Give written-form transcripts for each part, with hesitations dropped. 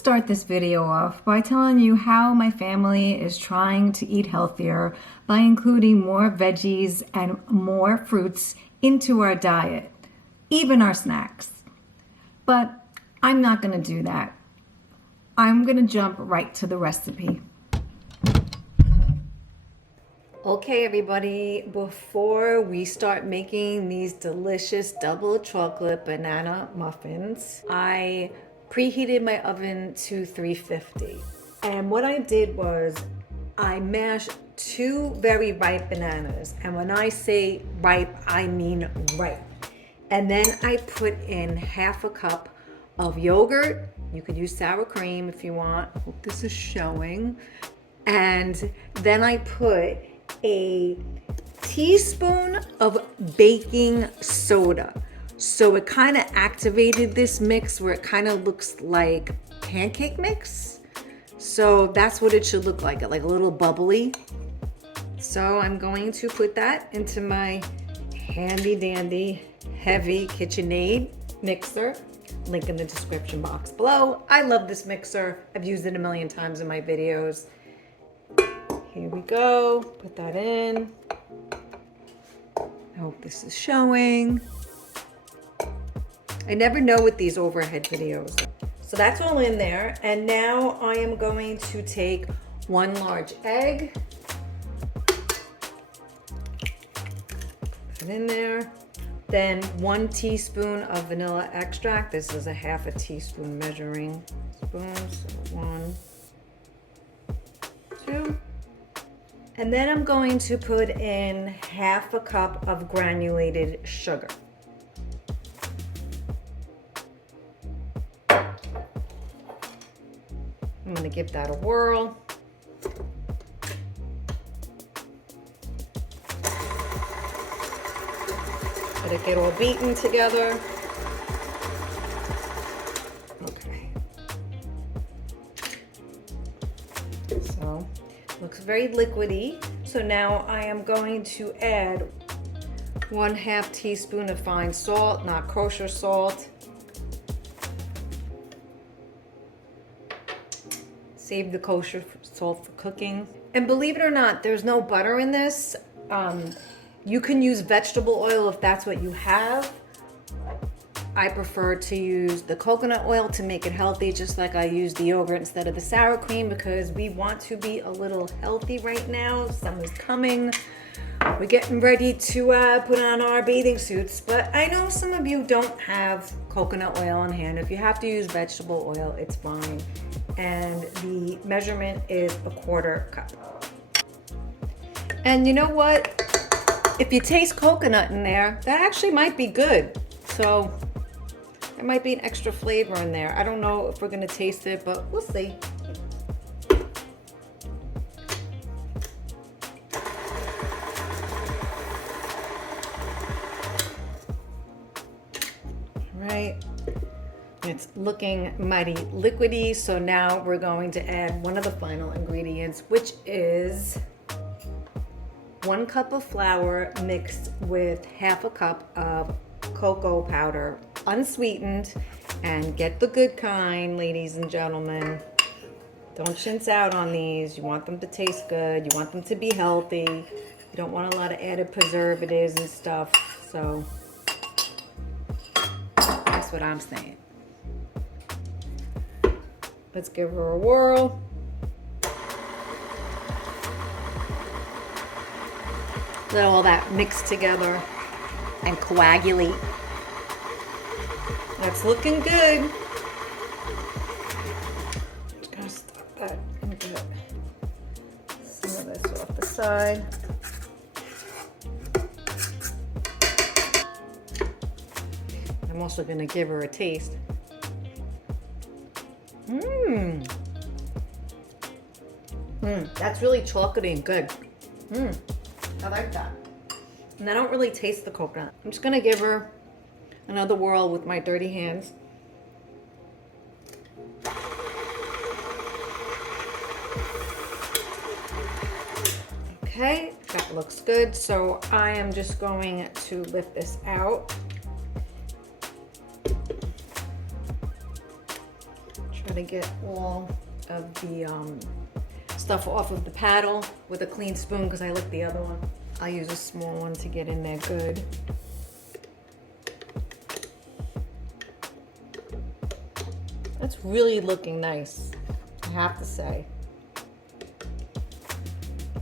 start this video off by telling you how my family is trying to eat healthier by including more veggies and more fruits into our diet, even our snacks. But I'm not going to do that. I'm going to jump right to the recipe. Okay, everybody, before we start making these delicious double chocolate banana muffins, I preheated my oven to 350. And what I did was I mashed 2 very ripe bananas. And when I say ripe, I mean ripe. And then I put in half a cup of yogurt. You could use sour cream if you want. I hope this is showing. And then I put a teaspoon of baking soda. So it kind of activated this mix where it kind of looks like pancake mix. So that's what it should look like a little bubbly. So I'm going to put that into my handy dandy heavy KitchenAid mixer. Link in the description box below. I love this mixer. I've used it a million times in my videos. Here we go. Put that in. I hope this is showing. I never know with these overhead videos. So that's all in there. And now I am going to take 1 large egg. Put it in there. Then 1 teaspoon of vanilla extract. This is a half a teaspoon measuring spoon. So 1, 2. And then I'm going to put in half a cup of granulated sugar. I'm going to give that a whirl. Let it get all beaten together. Okay. So, looks very liquidy. So now I am going to add 1/2 teaspoon of fine salt, not kosher salt. Save the kosher salt for cooking. And believe it or not, there's no butter in this. You can use vegetable oil if that's what you have. I prefer to use the coconut oil to make it healthy, just like I use the yogurt instead of the sour cream, because we want to be a little healthy right now. Summer's coming. We're getting ready to put on our bathing suits, but I know some of you don't have coconut oil on hand. If you have to use vegetable oil, it's fine. And the measurement is 1/4 cup. And you know what? If you taste coconut in there, that actually might be good. So there might be an extra flavor in there. I don't know if we're gonna taste it, but we'll see. All right. It's looking mighty liquidy, so now we're going to add one of the final ingredients, which is 1 cup of flour mixed with half a cup of cocoa powder, unsweetened, and get the good kind, ladies and gentlemen. Don't chintz out on these. You want them to taste good. You want them to be healthy. You don't want a lot of added preservatives and stuff, so that's what I'm saying. Let's give her a whirl. Let all that mix together and coagulate. That's looking good. Just gonna stop that and get some of this off the side. I'm also gonna give her a taste. That's really chocolatey and good. I like that. And I don't really taste the coconut. I'm just gonna give her another whirl with my dirty hands. Okay, that looks good. So I am just going to lift this out. Try to to get all of the stuff off of the paddle with a clean spoon because I licked the other one. I'll use a small one to get in there good. It's really looking nice, I have to say.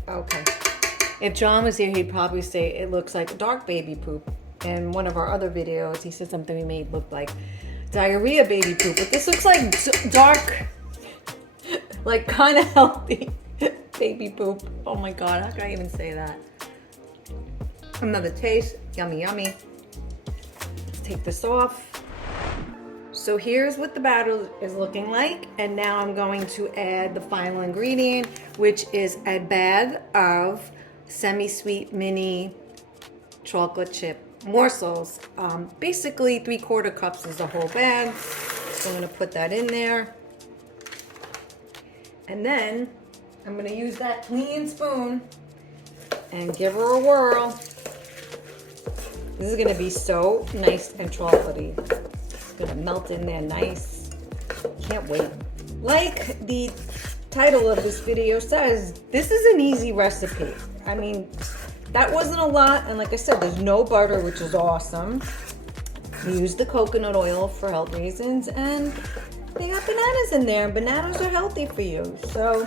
Okay. If John was here, he'd probably say it looks like dark baby poop. In one of our other videos, he said something we made looked like diarrhea baby poop, but this looks like dark, like kind of healthy baby poop. Oh my God, how can I even say that? Another taste, yummy, yummy. Let's take this off. So here's what the batter is looking like. And now I'm going to add the final ingredient, which is a bag of semi-sweet mini chocolate chip morsels. Basically 3/4 cups is the whole bag. So I'm gonna put that in there. And then I'm gonna use that clean spoon and give her a whirl. This is gonna be so nice and chocolatey. It's gonna melt in there nice. Can't wait. Like the title of this video says, this is an easy recipe. I mean, that wasn't a lot, and like I said, there's no butter, which is awesome. We use the coconut oil for health reasons, and they got bananas in there, and bananas are healthy for you. So,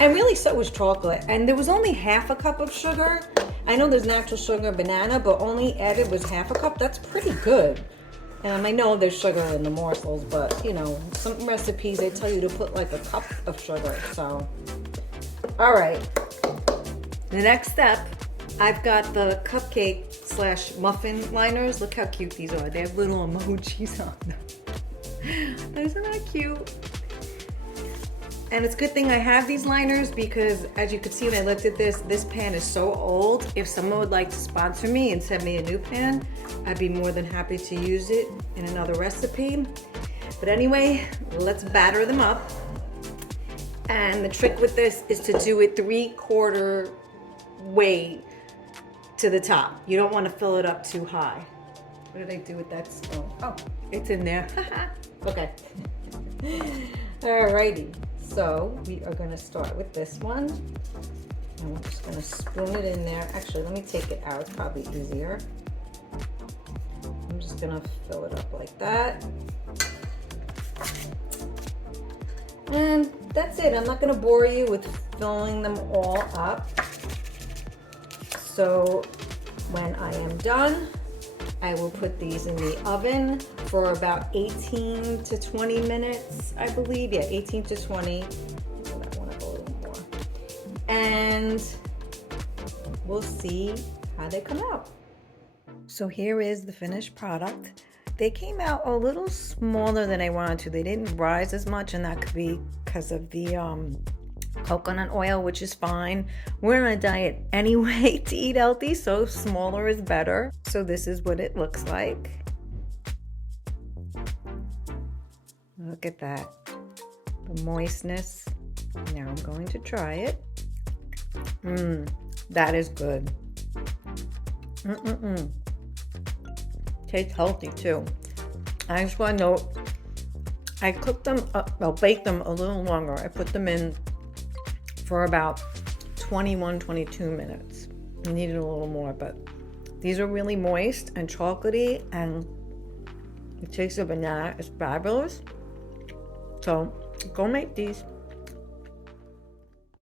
and really so is chocolate. And there was only 1/2 cup of sugar. I know there's natural sugar in banana, but only added was 1/2 cup. That's pretty good. I know there's sugar in the morsels, but you know, some recipes, they tell you to put like 1 cup of sugar, so. All right. The next step, I've got the cupcake / muffin liners. Look how cute these are. They have little emojis on them. Isn't that cute? And it's a good thing I have these liners because as you could see when I looked at this pan is so old. If someone would like to sponsor me and send me a new pan, I'd be more than happy to use it in another recipe. But anyway, let's batter them up. And the trick with this is to do it 3/4 way to the top. You don't want to fill it up too high. What did I do with that spoon? Oh, it's in there. Okay. Alrighty. So we are going to start with this one. And we're just going to spoon it in there. Actually, let me take it out. It's probably easier. I'm just going to fill it up like that. And that's it. I'm not going to bore you with filling them all up. So when I am done, I will put these in the oven for about 18 to 20 minutes, I believe. Yeah, 18 to 20. I want to go a little more. And we'll see how they come out. So here is the finished product. They came out a little smaller than I wanted to. They didn't rise as much, and that could be because of the coconut oil, which is fine. We're on a diet anyway to eat healthy, so smaller is better. So this is what it looks like. Look at that, the moistness. Now I'm going to try it. That is good. Tastes healthy too. I just want to note, I cooked them up, well, baked them a little longer. I put them in for about 21, 22 minutes. I needed a little more, but these are really moist and chocolatey, and the taste of banana is fabulous. So go make these.